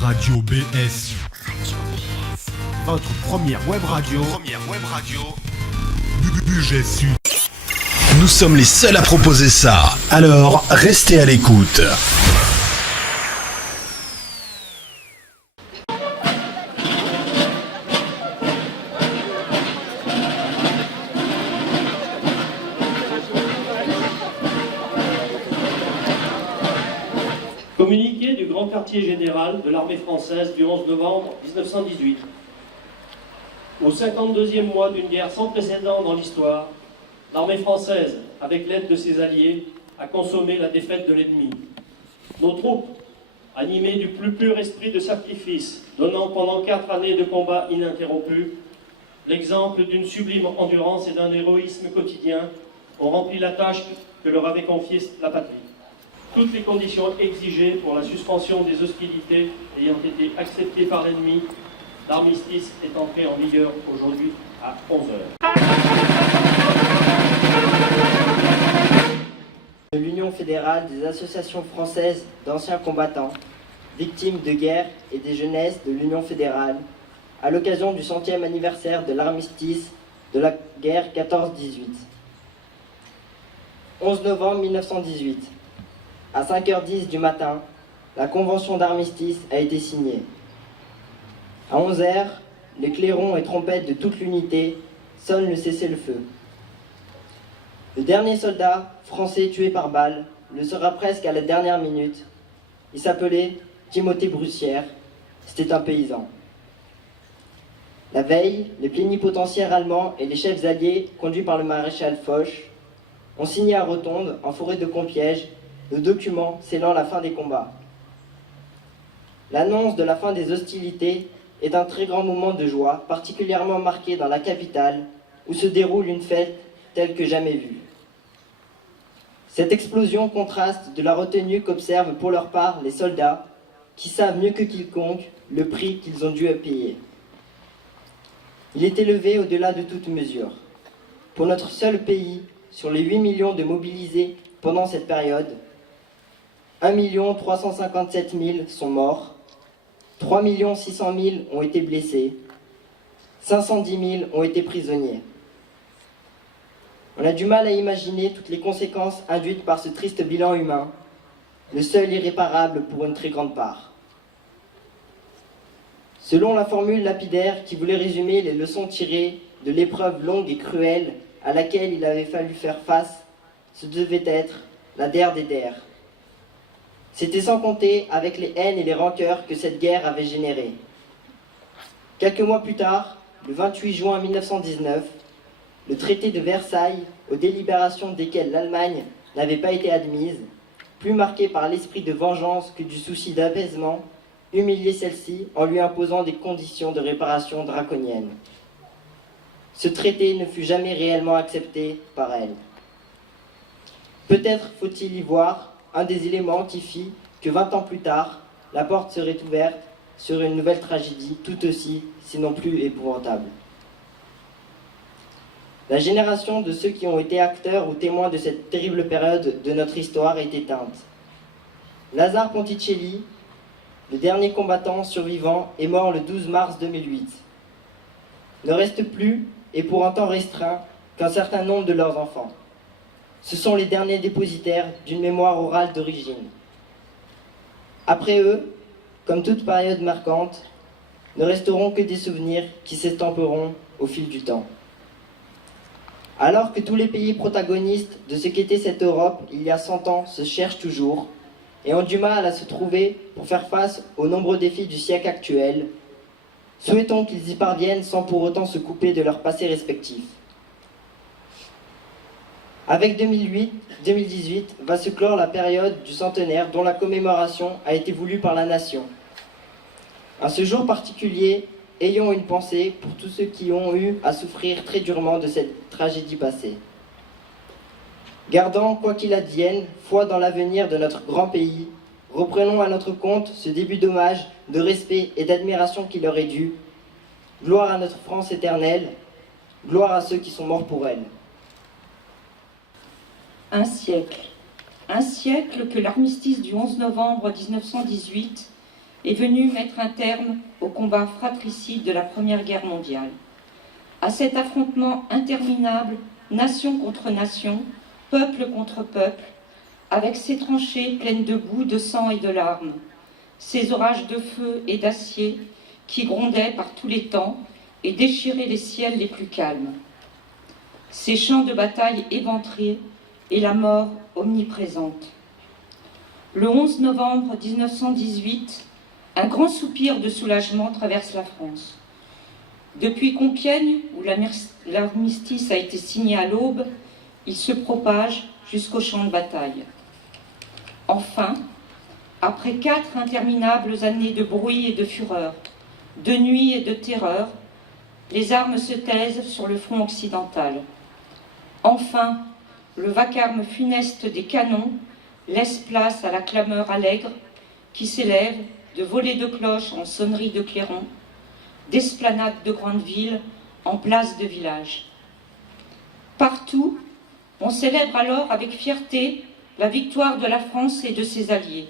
Radio BS. Votre première web radio. Budget Sud. Nous sommes les seuls à proposer ça. Alors, restez à l'écoute. Communiqué du grand quartier général de l'armée française du 11 novembre 1918. Au 52e mois d'une guerre sans précédent dans l'histoire, l'armée française, avec l'aide de ses alliés, a consommé la défaite de l'ennemi. Nos troupes, animées du plus pur esprit de sacrifice, donnant pendant 4 années de combats ininterrompus, l'exemple d'une sublime endurance et d'un héroïsme quotidien, ont rempli la tâche que leur avait confiée la patrie. Toutes les conditions exigées pour la suspension des hostilités ayant été acceptées par l'ennemi, l'armistice est entré en vigueur aujourd'hui à 11h. De l'Union fédérale des associations françaises d'anciens combattants, victimes de guerre et des jeunesses de l'Union fédérale, à l'occasion du 100e anniversaire de l'armistice de la guerre 14-18. 11 novembre 1918. À 5h10 du matin, la convention d'armistice a été signée. À 11h, les clairons et trompettes de toute l'unité sonnent le cessez-le-feu. Le dernier soldat français tué par balle le sera presque à la dernière minute. Il s'appelait Timothée Brussière. C'était un paysan. La veille, les plénipotentiaires allemands et les chefs alliés, conduits par le maréchal Foch, ont signé à Rotonde, en forêt de Compiègne, le document scellant la fin des combats. L'annonce de la fin des hostilités est un très grand moment de joie, particulièrement marqué dans la capitale, où se déroule une fête telle que jamais vue. Cette explosion contraste de la retenue qu'observent pour leur part les soldats, qui savent mieux que quiconque le prix qu'ils ont dû payer. Il est élevé au-delà de toute mesure. Pour notre seul pays, sur les 8 millions de mobilisés pendant cette période, 1 357 000 sont morts, 3 600 000 ont été blessés, 510 000 ont été prisonniers. On a du mal à imaginer toutes les conséquences induites par ce triste bilan humain, le seul irréparable pour une très grande part. Selon la formule lapidaire qui voulait résumer les leçons tirées de l'épreuve longue et cruelle à laquelle il avait fallu faire face, ce devait être la der des der. C'était sans compter avec les haines et les rancœurs que cette guerre avait générées. Quelques mois plus tard, le 28 juin 1919, le traité de Versailles, aux délibérations desquelles l'Allemagne n'avait pas été admise, plus marqué par l'esprit de vengeance que du souci d'apaisement, humiliait celle-ci en lui imposant des conditions de réparation draconiennes. Ce traité ne fut jamais réellement accepté par elle. Peut-être faut-il y voir un des éléments qui fit que 20 ans plus tard, la porte serait ouverte sur une nouvelle tragédie tout aussi, sinon plus épouvantable. La génération de ceux qui ont été acteurs ou témoins de cette terrible période de notre histoire est éteinte. Lazare Ponticelli, le dernier combattant survivant, est mort le 12 mars 2008. Ne reste plus, et pour un temps restreint, qu'un certain nombre de leurs enfants. Ce sont les derniers dépositaires d'une mémoire orale d'origine. Après eux, comme toute période marquante, ne resteront que des souvenirs qui s'estomperont au fil du temps. Alors que tous les pays protagonistes de ce qu'était cette Europe il y a 100 ans se cherchent toujours et ont du mal à se trouver pour faire face aux nombreux défis du siècle actuel, souhaitons qu'ils y parviennent sans pour autant se couper de leur passé respectif. Avec 2018 va se clore la période du centenaire dont la commémoration a été voulue par la nation. À ce jour particulier, ayons une pensée pour tous ceux qui ont eu à souffrir très durement de cette tragédie passée. Gardant, quoi qu'il advienne, foi dans l'avenir de notre grand pays, reprenons à notre compte ce début d'hommage, de respect et d'admiration qui leur est dû. Gloire à notre France éternelle, gloire à ceux qui sont morts pour elle. Un siècle que l'armistice du 11 novembre 1918 est venu mettre un terme au combat fratricide de la Première Guerre mondiale. À cet affrontement interminable, nation contre nation, peuple contre peuple, avec ses tranchées pleines de boue, de sang et de larmes, ces orages de feu et d'acier qui grondaient par tous les temps et déchiraient les ciels les plus calmes, ces champs de bataille éventrés et la mort omniprésente. Le 11 novembre 1918, un grand soupir de soulagement traverse la France. Depuis Compiègne, où l'armistice a été signé à l'aube, il se propage jusqu'au champ de bataille. Enfin, après 4 interminables années de bruit et de fureur, de nuit et de terreur, les armes se taisent sur le front occidental. Enfin, le vacarme funeste des canons laisse place à la clameur allègre qui s'élève de volées de cloches en sonneries de clairons, d'esplanades de grandes villes en places de villages. Partout, on célèbre alors avec fierté la victoire de la France et de ses alliés.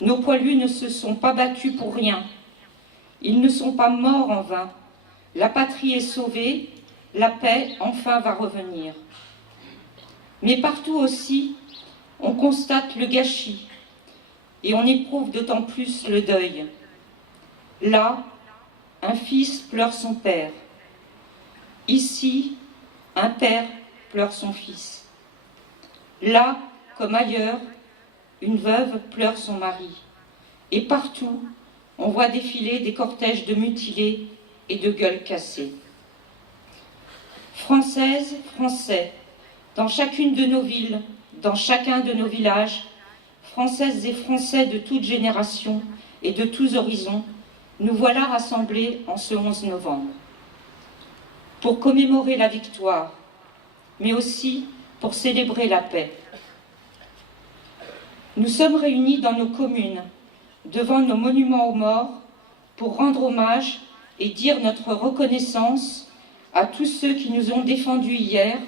Nos poilus ne se sont pas battus pour rien. Ils ne sont pas morts en vain. La patrie est sauvée, la paix enfin va revenir. Mais partout aussi, on constate le gâchis et on éprouve d'autant plus le deuil. Là, un fils pleure son père. Ici, un père pleure son fils. Là, comme ailleurs, une veuve pleure son mari. Et partout, on voit défiler des cortèges de mutilés et de gueules cassées. Françaises, Français, dans chacune de nos villes, dans chacun de nos villages, Françaises et Français de toutes générations et de tous horizons, nous voilà rassemblés en ce 11 novembre. Pour commémorer la victoire, mais aussi pour célébrer la paix. Nous sommes réunis dans nos communes, devant nos monuments aux morts, pour rendre hommage et dire notre reconnaissance à tous ceux qui nous ont défendus hier,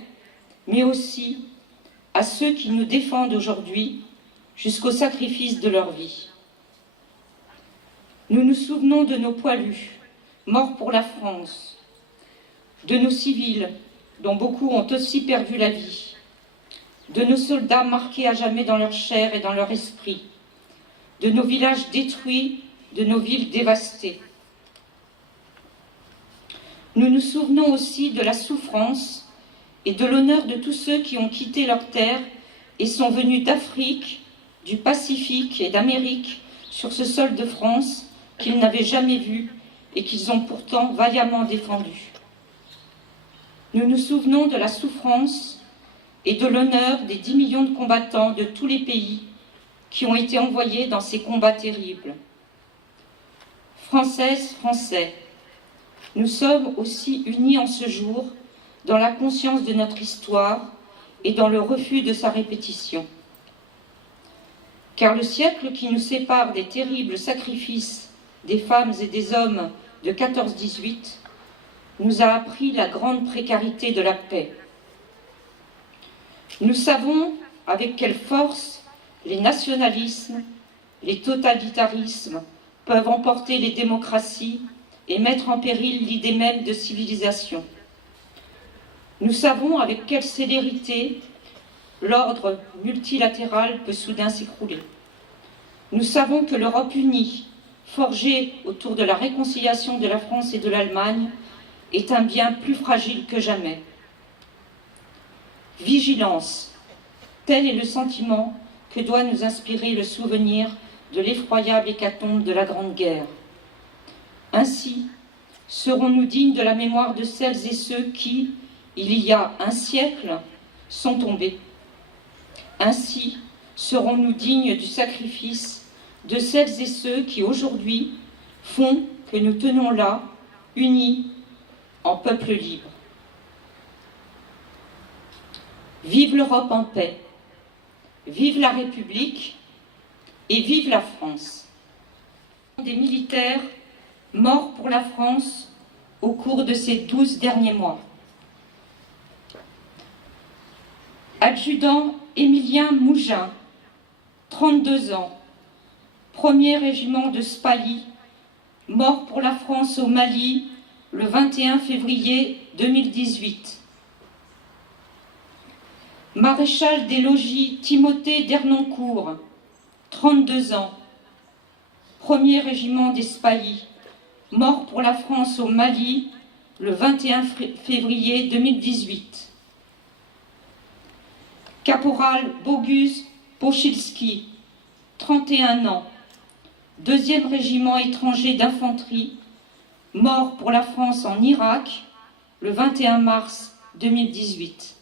mais aussi à ceux qui nous défendent aujourd'hui jusqu'au sacrifice de leur vie. Nous nous souvenons de nos poilus, morts pour la France, de nos civils, dont beaucoup ont aussi perdu la vie, de nos soldats marqués à jamais dans leur chair et dans leur esprit, de nos villages détruits, de nos villes dévastées. Nous nous souvenons aussi de la souffrance et de l'honneur de tous ceux qui ont quitté leur terre et sont venus d'Afrique, du Pacifique et d'Amérique sur ce sol de France qu'ils n'avaient jamais vu et qu'ils ont pourtant vaillamment défendu. Nous nous souvenons de la souffrance et de l'honneur des 10 millions de combattants de tous les pays qui ont été envoyés dans ces combats terribles. Françaises, Français, nous sommes aussi unis en ce jour dans la conscience de notre histoire et dans le refus de sa répétition. Car le siècle qui nous sépare des terribles sacrifices des femmes et des hommes de 14-18 nous a appris la grande précarité de la paix. Nous savons avec quelle force les nationalismes, les totalitarismes peuvent emporter les démocraties et mettre en péril l'idée même de civilisation. Nous savons avec quelle célérité l'ordre multilatéral peut soudain s'écrouler. Nous savons que l'Europe unie, forgée autour de la réconciliation de la France et de l'Allemagne, est un bien plus fragile que jamais. Vigilance, tel est le sentiment que doit nous inspirer le souvenir de l'effroyable hécatombe de la Grande Guerre. Ainsi, serons-nous dignes de la mémoire de celles et ceux qui, il y a un siècle, sont tombés. Ainsi, serons-nous dignes du sacrifice de celles et ceux qui, aujourd'hui, font que nous tenons là, unis, en peuple libre. Vive l'Europe en paix, vive la République et vive la France. Des militaires morts pour la France au cours de ces 12 derniers mois. Adjudant Émilien Mougin, 32 ans, 1er régiment de Spali, mort pour la France au Mali le 21 février 2018. Maréchal des logis Timothée d'Ernoncourt, 32 ans, 1er régiment des Spahis, mort pour la France au Mali le 21 février 2018. Caporal Bogus Pochilski, 31 ans, 2e régiment étranger d'infanterie, mort pour la France en Irak le 21 mars 2018.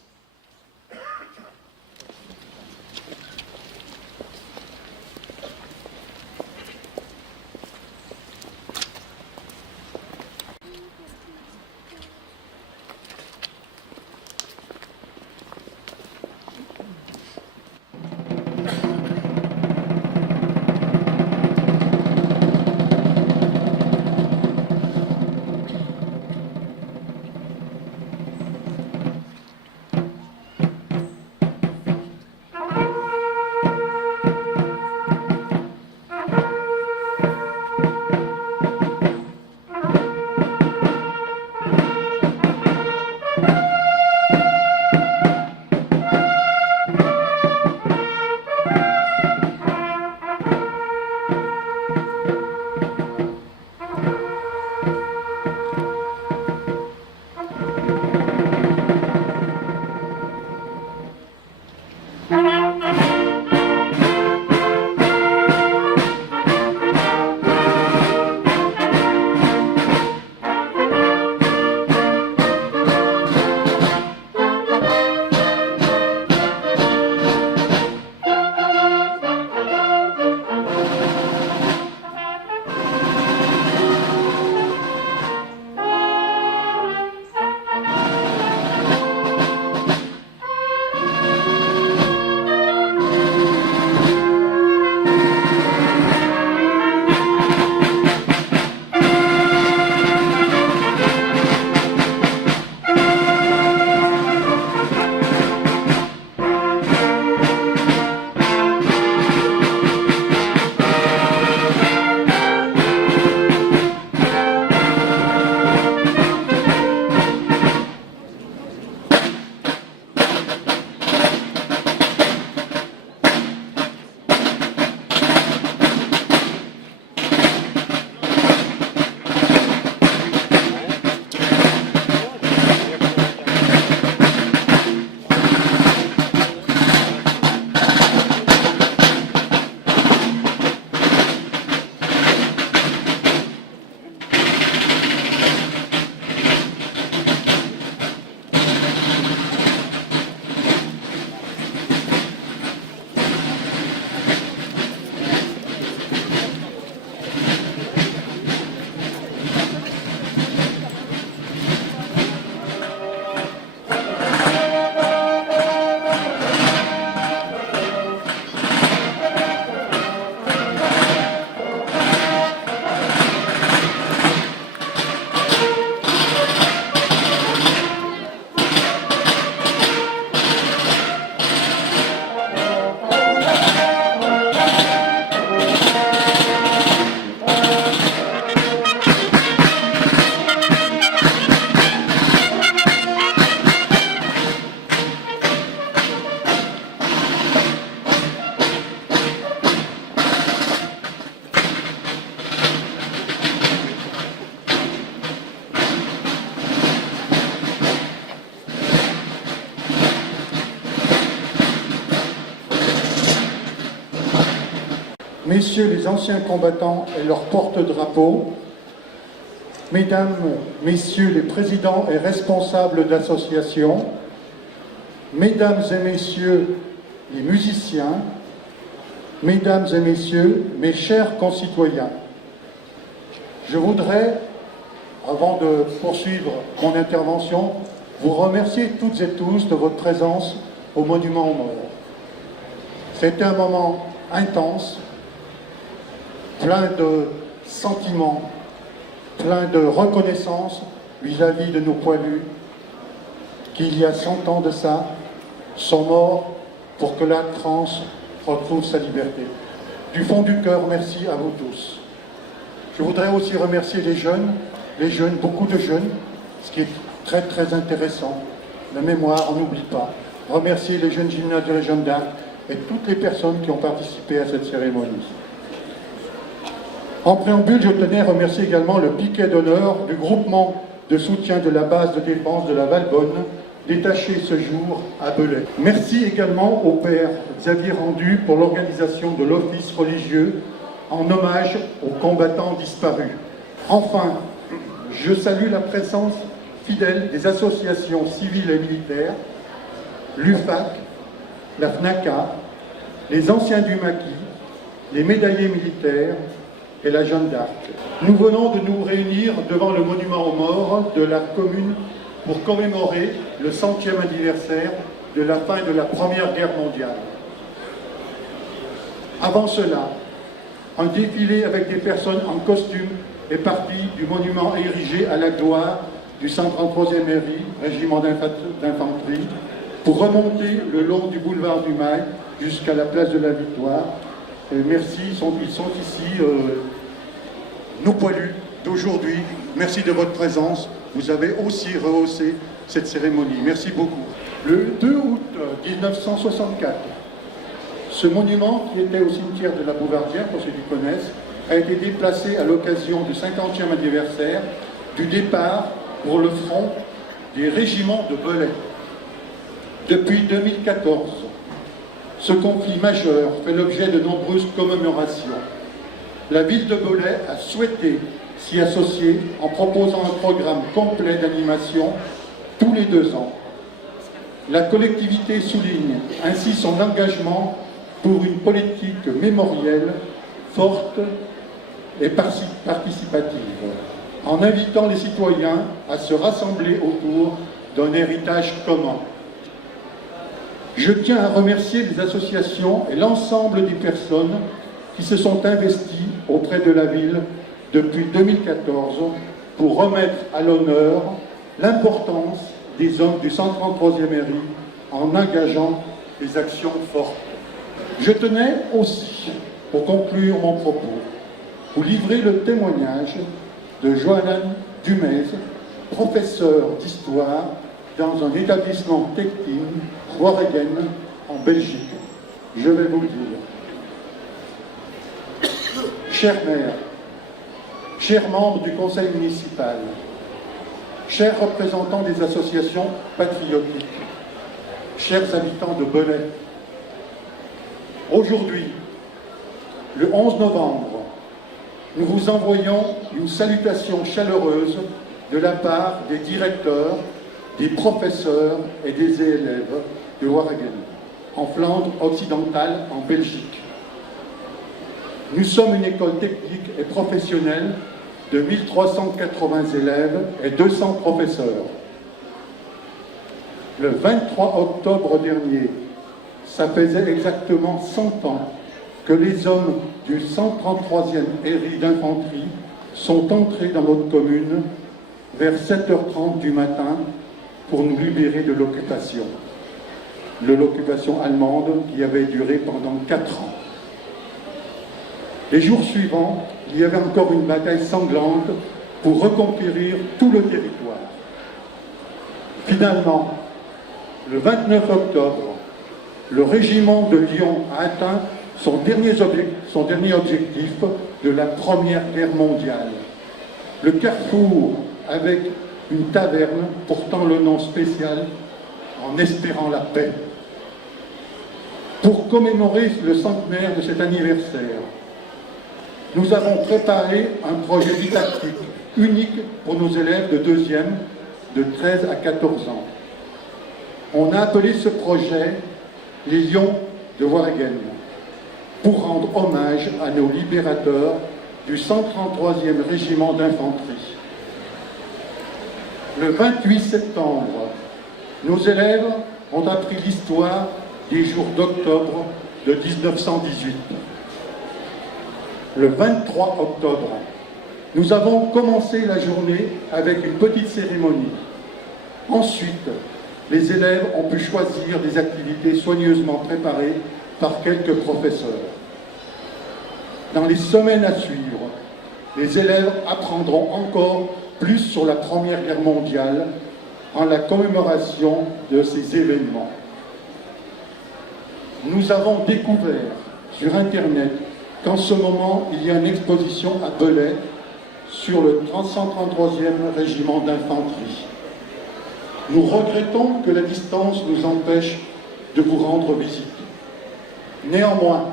Messieurs les anciens combattants et leurs porte-drapeaux, Mesdames, Messieurs les présidents et responsables d'associations, Mesdames et Messieurs les musiciens, Mesdames et Messieurs, mes chers concitoyens, je voudrais, avant de poursuivre mon intervention, vous remercier toutes et tous de votre présence au Monument aux Morts. C'était un moment intense, plein de sentiments, plein de reconnaissance vis-à-vis de nos poilus qui, il y a 100 ans de ça, sont morts pour que la France retrouve sa liberté. Du fond du cœur, merci à vous tous. Je voudrais aussi remercier les jeunes, beaucoup de jeunes, ce qui est très très intéressant. La mémoire, on n'oublie pas. Remercier les jeunes gymnases de la Jeanne d'Arc et toutes les personnes qui ont participé à cette cérémonie. En préambule, je tenais à remercier également le piquet d'honneur du groupement de soutien de la base de défense de la Valbonne, détaché ce jour à Belay. Merci également au père Xavier Rendu pour l'organisation de l'office religieux en hommage aux combattants disparus. Enfin, je salue la présence fidèle des associations civiles et militaires, l'UFAC, la FNACA, les anciens du maquis, les médaillés militaires et la Jeanne d'Arc. Nous venons de nous réunir devant le monument aux morts de la commune pour commémorer le 100e anniversaire de la fin de la Première Guerre mondiale. Avant cela, un défilé avec des personnes en costume est parti du monument érigé à la gloire du 133e régiment d'infanterie pour remonter le long du boulevard du Mail jusqu'à la place de la Victoire. Et merci, ils sont ici, nos poilus d'aujourd'hui. Merci de votre présence. Vous avez aussi rehaussé cette cérémonie. Merci beaucoup. Le 2 août 1964, ce monument qui était au cimetière de la Bouvardière, pour ceux qui connaissent, a été déplacé à l'occasion du 50e anniversaire du départ pour le front des régiments de Belay. Depuis 2014, ce conflit majeur fait l'objet de nombreuses commémorations. La ville de Belay a souhaité s'y associer en proposant un programme complet d'animation tous les 2 ans. La collectivité souligne ainsi son engagement pour une politique mémorielle forte et participative, en invitant les citoyens à se rassembler autour d'un héritage commun. Je tiens à remercier les associations et l'ensemble des personnes qui se sont investies auprès de la ville depuis 2014 pour remettre à l'honneur l'importance des hommes du 133e RI en engageant des actions fortes. Je tenais aussi, pour conclure mon propos, vous livrer le témoignage de Johanne Dumez, professeur d'histoire dans un établissement technique, Waregem, en Belgique. Je vais vous le dire. Chère mère, chers membres du conseil municipal, chers représentants des associations patriotiques, chers habitants de Belay, aujourd'hui, le 11 novembre, nous vous envoyons une salutation chaleureuse de la part des directeurs, des professeurs et des élèves de Waregem, en Flandre occidentale, en Belgique. Nous sommes une école technique et professionnelle de 1380 élèves et 200 professeurs. Le 23 octobre dernier, ça faisait exactement 100 ans que les hommes du 133e RI d'infanterie sont entrés dans notre commune vers 7h30 du matin pour nous libérer de l'occupation. De l'occupation allemande qui avait duré pendant 4 ans. Les jours suivants, il y avait encore une bataille sanglante pour reconquérir tout le territoire. Finalement, le 29 octobre, le régiment de Lyon a atteint son dernier objectif de la Première Guerre mondiale. Le carrefour avec une taverne portant le nom spécial En espérant la paix. Pour commémorer le centenaire de cet anniversaire, nous avons préparé un projet didactique unique pour nos élèves de 2e de 13 à 14 ans. On a appelé ce projet les Lions de Waregem pour rendre hommage à nos libérateurs du 133e régiment d'infanterie. Le 28 septembre, nos élèves ont appris l'histoire des jours d'octobre de 1918. Le 23 octobre, nous avons commencé la journée avec une petite cérémonie. Ensuite, les élèves ont pu choisir des activités soigneusement préparées par quelques professeurs. Dans les semaines à suivre, les élèves apprendront encore plus sur la Première Guerre mondiale en la commémoration de ces événements. Nous avons découvert sur Internet qu'en ce moment, il y a une exposition à Belay sur le 133e régiment d'infanterie. Nous regrettons que la distance nous empêche de vous rendre visite. Néanmoins,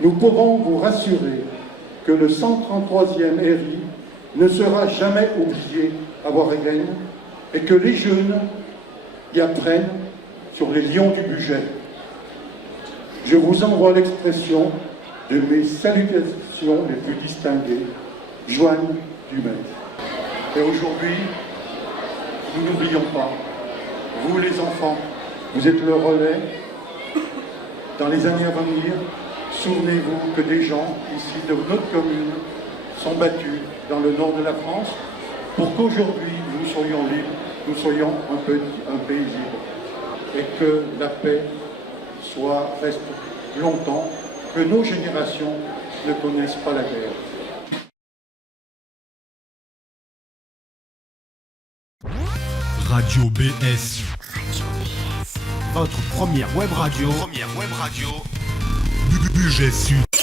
nous pouvons vous rassurer que le 133e RI ne sera jamais oublié à Waregem et que les jeunes y apprennent sur les lions du budget. Je vous envoie l'expression de mes salutations les plus distinguées, Joanne Dumais. Et aujourd'hui, nous n'oublions pas, vous les enfants, vous êtes le relais. Dans les années à venir, souvenez-vous que des gens ici de notre commune sont battus dans le nord de la France pour qu'aujourd'hui nous soyons libres, nous soyons un pays libre et que la paix reste longtemps, que nos générations ne connaissent pas la guerre. Radio BS. Votre première web radio. Budget Sud.